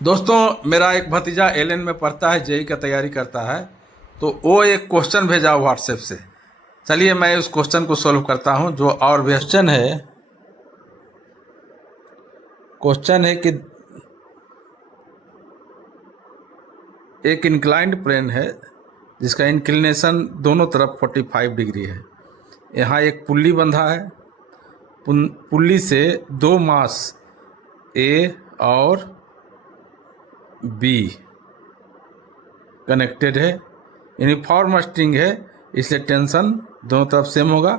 दोस्तों, मेरा एक भतीजा एलएन में पढ़ता है, जेई का तैयारी करता है। तो वो एक क्वेश्चन भेजा व्हाट्सएप से। चलिए मैं उस क्वेश्चन को सॉल्व करता हूं। जो और क्वेश्चन है कि एक इंक्लाइंड प्लेन है जिसका इंक्लिनेशन दोनों तरफ 45 डिग्री है। यहाँ एक पुल्ली बंधा है। पुल्ली से दो मास ए और बी कनेक्टेड है। यूनिफॉर्म स्ट्रिंग है, इसलिए टेंशन दोनों तरफ सेम होगा।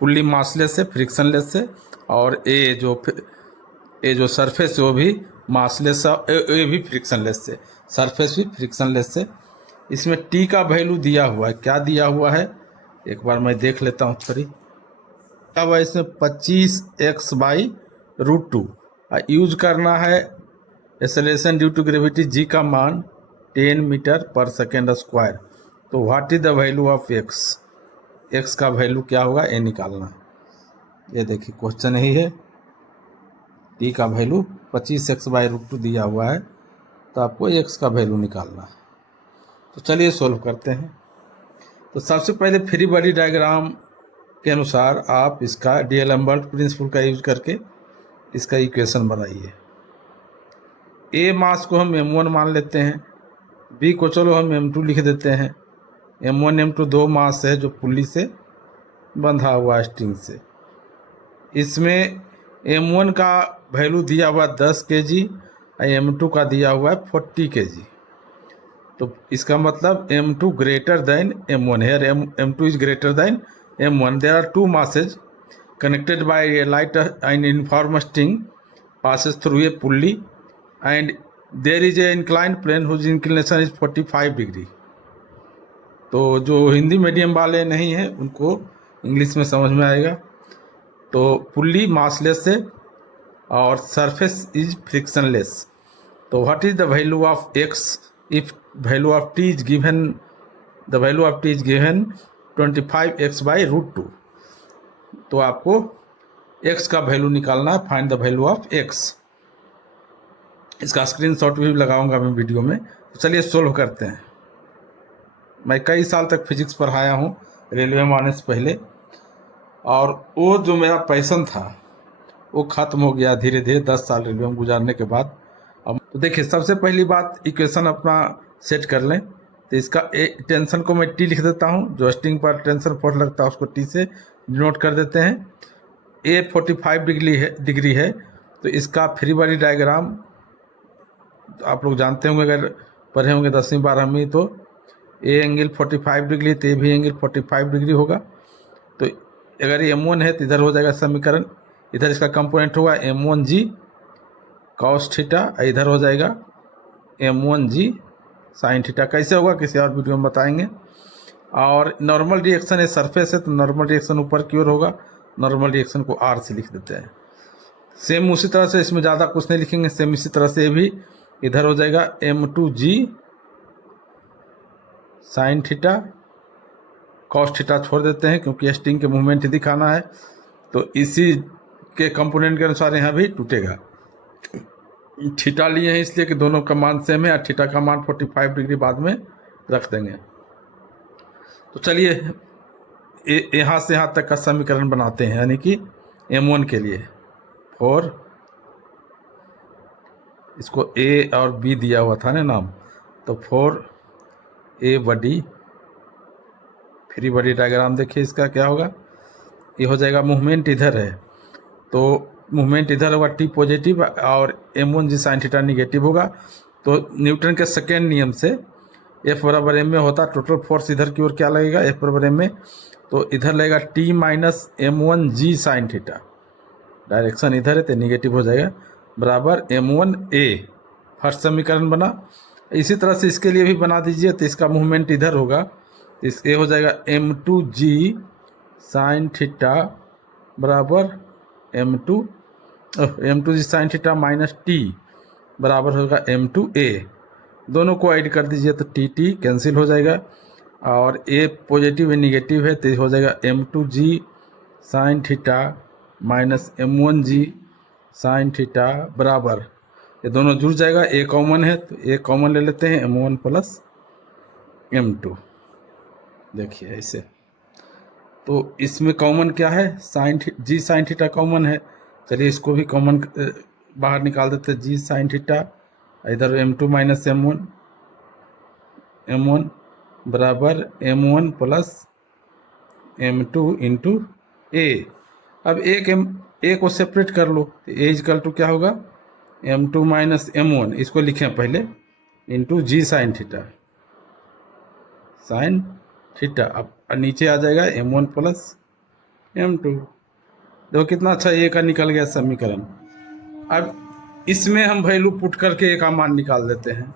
पुल्ली मासलेस से, फ्रिक्शनलेस से, और ए जो सरफेस है वो भी मासलेस है, ए भी फ्रिक्शनलेस से, सरफेस भी फ्रिक्शनलेस से। इसमें टी का वैल्यू दिया हुआ है। क्या दिया हुआ है एक बार मैं देख लेता हूँ। सॉरी, क्या हुआ इसमें 25x/√2 यूज करना है। Acceleration due to gravity G का मान 10 मीटर पर सेकेंड स्क्वायर। तो what is the value of x? X का वैल्यू क्या होगा ये निकालना है। ये देखिए क्वेश्चन यही है। टी का वैल्यू 25x/√2 दिया हुआ है, तो आपको एक्स का वैल्यू निकालना है। तो चलिए सोल्व करते हैं। तो सबसे पहले फ्री बॉडी डायग्राम के अनुसार आप इसका डीएलएम्बर्ट प्रिंसिपल का यूज करके इसका इक्वेशन बनाइए। ए मास को हम m1 मान लेते हैं, बी को चलो हम m2 लिख देते हैं। m1 m2 दो मास है जो पुल्ली से बंधा हुआ स्ट्रिंग से। इसमें m1 का वैल्यू दिया हुआ 10 kg और m2 का दिया हुआ है 40 kg। तो इसका मतलब m2 ग्रेटर देन m1 है। m2 is greater than m1। There are two masses connected by a light and uniform string passes through a pulley and there is a inclined plane whose inclination is 45 degree. तो जो Hindi medium वाले नहीं हैं उनको English में समझ में आएगा। तो पुल्ली मासलेस से और सरफेस इज फ्रिक्शनलेस। तो what is the value of x if value of T is given? The value of T is given 25x/√2। तो आपको x का वैल्यू निकालना है। Find the value of x। इसका screenshot भी लगाऊंगा मैं वीडियो में। तो चलिए सोल्व करते हैं। मैं कई साल तक फिजिक्स पढ़ाया हूँ रेलवे में आने से पहले, और वो जो मेरा पैशन था वो ख़त्म हो गया धीरे धीरे 10 साल रेलवे में गुजारने के बाद। अब तो देखिए, सबसे पहली बात इक्वेशन अपना सेट कर लें। तो इसका टेंशन को मैं टी लिख देता हूँ। जो स्ट्रिंग पर टेंशन फोर्स लगता है उसको टी से डिनोट कर देते हैं। ए 45 डिग्री है। तो इसका फ्री बॉडी डायग्राम तो आप लोग जानते होंगे, अगर पढ़े होंगे 10वीं 12वीं। तो ए एंगल 45 डिग्री, तो ए भी एंगल 45 डिग्री होगा। तो अगर ये m1 है तो इधर हो जाएगा समीकरण, इधर इसका कंपोनेंट होगा m1g cos थीटा, इधर हो जाएगा m1g sin थीटा। कैसे होगा किसी और वीडियो में बताएंगे। और नॉर्मल रिएक्शन है, सरफेस है तो नॉर्मल रिएक्शन ऊपर की ओर होगा। नॉर्मल रिएक्शन को r से लिख देते हैं। सेम उसी तरह से इसमें ज़्यादा कुछ नहीं लिखेंगे। सेम इसी तरह से भी इधर हो जाएगा m2g sin theta, cos theta छोड़ देते हैं क्योंकि स्ट्रिंग के मूवमेंट ही दिखाना है। तो इसी के कंपोनेंट के अनुसार यहाँ भी टूटेगा। थीटा लिए हैं इसलिए कि दोनों का मान सेम है, और थीटा का मान 45 डिग्री बाद में रख देंगे। तो चलिए यहाँ से यहाँ तक का समीकरण बनाते हैं। यानी कि m1 के लिए 4, इसको ए और बी दिया हुआ था ना नाम, तो 4a बडी फ्री बॉडी डायग्राम देखिए इसका क्या होगा। ये हो जाएगा मूवमेंट इधर है तो मूवमेंट इधर होगा टी पॉजिटिव, और m1g sin थीटा निगेटिव होगा। तो न्यूटन के सेकेंड नियम से F बराबर m में होता। टोटल फोर्स इधर की ओर क्या लगेगा, F बराबर m में, तो इधर लगेगा t minus m1g sin theta. Direction इधर है तो निगेटिव हो जाएगा, बराबर m1a। फर्स्ट समीकरण बना। इसी तरह से इसके लिए भी बना दीजिए। तो इसका मूवमेंट इधर होगा, तो ये हो जाएगा m2g sin थीटा बराबर m2g sin theta minus T बराबर होगा m2a। दोनों को ऐड कर दीजिए तो टी कैंसिल हो जाएगा, और a पॉजिटिव है निगेटिव है तो हो जाएगा m2g sin theta minus m1g sin theta बराबर ये दोनों जुड़ जाएगा, ए कॉमन है तो ए कॉमन ले लेते हैं, m1 प्लस m2। देखिए ऐसे, तो इसमें कॉमन क्या है, जी साइन थीटा कॉमन है। चलिए इसको भी कॉमन बाहर निकाल देते हैं, जी साइन थीटा, इधर m2 माइनस m1 बराबर m1 प्लस m2 इंटू ए। अब ए को सेपरेट कर लो, तो ए इजकल टू क्या होगा, m2 माइनस m1, इसको लिखें पहले, into g sine theta, sine theta. अब नीचे आ जाएगा m1 प्लस m2। देखो कितना अच्छा ए का निकल गया समीकरण। अब इसमें हम वैल्यू पुट करके ए का मान निकाल देते हैं।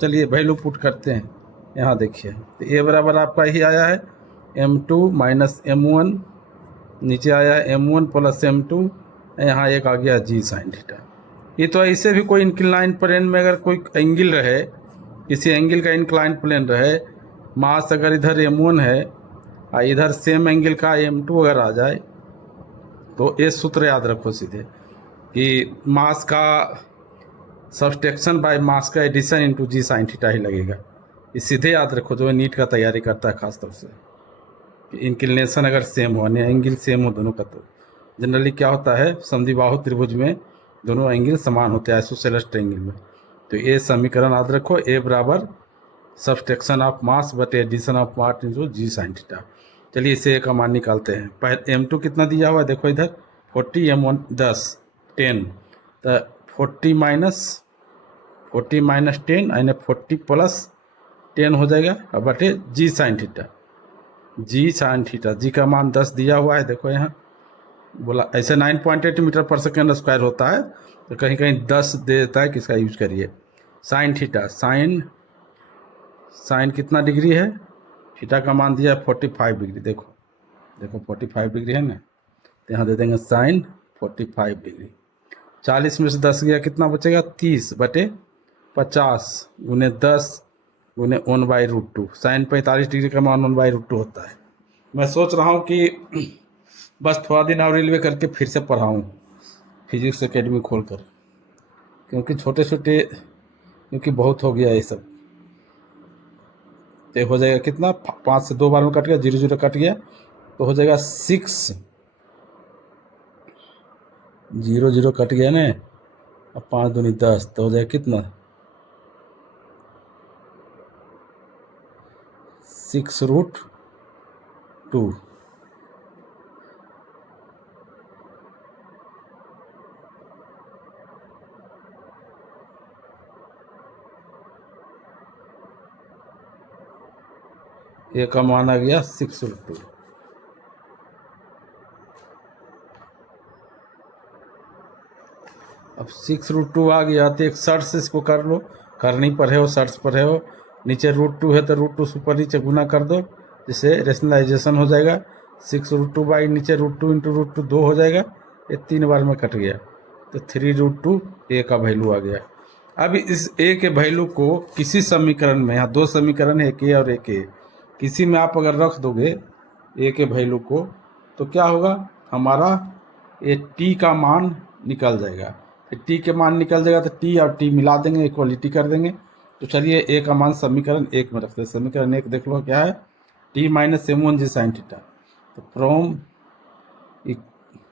चलिए वैल्यू पुट करते हैं, यहाँ देखिए, तो ए बराबर आपका ही आया है m2 माइनस m1, नीचे आया है m1 प्लस m2, यहाँ एक आ गया जी साइन थीटा। ये तो ऐसे भी कोई इंक्लाइन प्लेन में अगर कोई एंगल रहे, किसी एंगल का इंक्लाइन प्लेन रहे, मास अगर इधर m1 है और इधर सेम एंगल का m2 अगर आ जाए, तो ये सूत्र याद रखो सीधे कि मास का सब्सट्रैक्शन बाय मास का addition into g sine theta ही लगेगा। ये सीधे याद रखो जो नीट का तैयारी करता है खास तौर से, कि इंक्लिनेशन अगर सेम हो, एंगल सेम हो दोनों का, तो जनरली क्या होता है, समद्विबाहु त्रिभुज में दोनों एंगल समान होते हैं आइसोसेलेस ट्रायंगल में। तो ये समीकरण याद रखो, ए बराबर सब्सट्रैक्शन ऑफ मास बटे addition of mass into g sine theta. चलिए इसे ए का मान निकालते हैं। पहले m2 कितना दिया हुआ है, देखो इधर 40, m1 10 10, तो 40 माइनस 10 यानी 40 प्लस 10 हो जाएगा, अब बटे जी साइन थीटा, जी साइन थीटा, जी का मान 10 दिया हुआ है, देखो यहाँ बोला ऐसे 9.8 मीटर पर सेकेंड स्क्वायर होता है, तो कहीं कहीं 10 दे देता है, किसका यूज करिए। साइन थीटा, साइन कितना डिग्री है, थीटा का मान दिया है 45 डिग्री, देखो 45 डिग्री है ना, तो यहाँ दे देंगे साइन 45 डिग्री। 40 में से 10 गया, कितना बचेगा, 30 बटे 50 गुने 10 गुने 1/√2। साइन 45 डिग्री का मान 1/√2 होता है। मैं सोच रहा हूँ कि बस थोड़ा दिन और रेलवे करके फिर से पढ़ाऊँ फिजिक्स एकेडमी खोलकर, क्योंकि छोटे छोटे, क्योंकि बहुत हो गया ये सब। तो हो जाएगा कितना, 5 से 2 बार में कट गया, 0 0 कट गया, तो हो जाएगा 6, 0 0 कट गया ना, अब 5 दूनी 10, तो हो जाएगा कितना, 6√2। ए का मान आ गया 6√2। अब 6√2 आ गया, तो एक शर्ट से इसको कर लो, करनी पर है वो, शर्ट्स पर है वो, नीचे √2 है तो √2 से ऊपर नीचे गुना कर दो, जिससे रेशनलाइजेशन हो जाएगा। 6√2 बाई नीचे √2 इंटू √2 2 हो जाएगा, ये 3 बार में कट गया, तो 3√2 ए का वैल्यू आ गया। अब इस ए के वैल्यू को किसी समीकरण में, यहाँ 2 समीकरण है, एक ए और एक ए, किसी में आप अगर रख दोगे ए के वैल्यू को, तो क्या होगा, हमारा ये टी का मान निकल जाएगा। फिर टी के मान निकल जाएगा तो टी और टी मिला देंगे, इक्वलिटी कर देंगे। तो चलिए ए का मान समीकरण 1 में रखते हैं। समीकरण 1 देख लो क्या है, टी माइनस m1 जी साइन थीटा। तो फ्रॉम,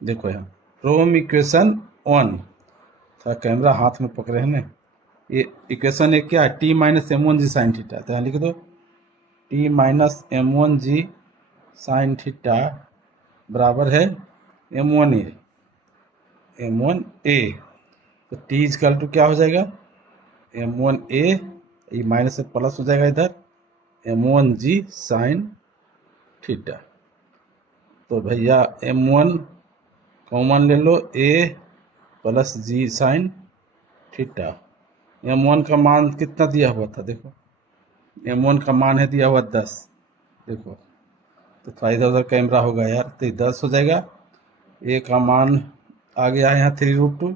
देखो यहाँ फ्रॉम इक्वेशन 1, थोड़ा कैमरा हाथ में पकड़े हैं ना, ये इक्वेशन 1 क्या है, टी माइनस m1 जी साइन थीटा। तो यहाँ लिख दो टी माइनस m1 जी साइन थीटा बराबर है m1a। तो टी इजकल टू क्या हो जाएगा, m1a, ये माइनस से प्लस हो जाएगा इधर, m1g साइन थीटा। तो भैया m1 कॉमन ले लो, a plus g sine theta. m1 का मान कितना दिया हुआ था, देखो m1 का मान है दिया हुआ 10, देखो तो थोड़ा इधर उधर कैमरा होगा यार, तो 10 हो जाएगा। a का मान आ गया है यहाँ 3√2,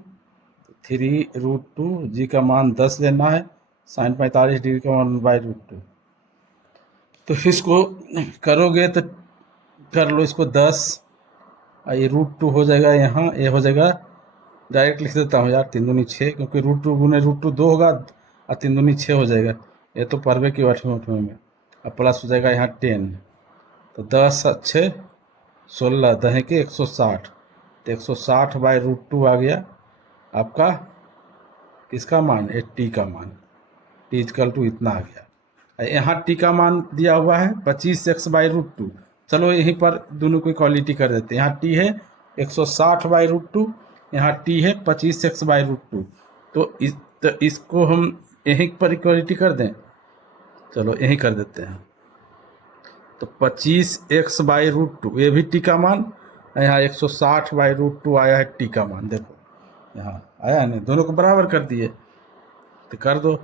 3√2, जी का मान 10 लेना है, साइन 45 डिग्री का मान 1/√2। तो इसको करोगे तो कर लो इसको 10, ये √2 हो जाएगा, यहाँ ये हो जाएगा डायरेक्ट लिख देता हूँ यार, 3 दूनी 6, क्योंकि रूट 2 गुने रूट 2 2 होगा और 3 दूनी 6 हो जाएगा। ये तो परवे की 8वें में। अब प्लस हो जाएगा यहाँ 10, तो 10 6 16 दहे के 160, तो 160 बाई रूट 2 आ गया आपका किसका मान, 80 का मान। टी इक्वल टू इतना आ गया। यहाँ टी का मान दिया हुआ है 25x बाई रूट 2। चलो यहीं पर दोनों की क्वालिटी कर देते हैं। यहाँ टी है 160 बाई रूट 2, यहाँ टी है 25x बाई रूट 2। तो इसको हम यहीं पर इक्वालिटी कर दें। चलो यहीं कर देते हैं। तो 25x बाई रूट 2 ये भी टी का मान, यहाँ 160 बाई रूट 2 आया है टी का मान। देखो यहाँ आया नहीं, दोनों को बराबर कर दिए तो कर दो।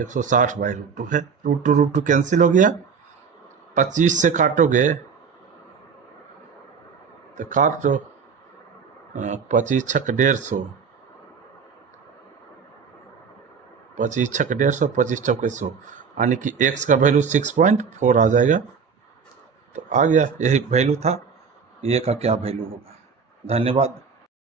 160 बाई रूट 2 है, रूट टू कैंसिल हो गया। 25 से काटोगे तो काट दो, 25 छक 150, 25 छक 150, 25 चौके 100, यानी कि x का वैल्यू 6.4 आ जाएगा। तो आ गया, यही वैल्यू था, ये का क्या वैल्यू होगा। धन्यवाद।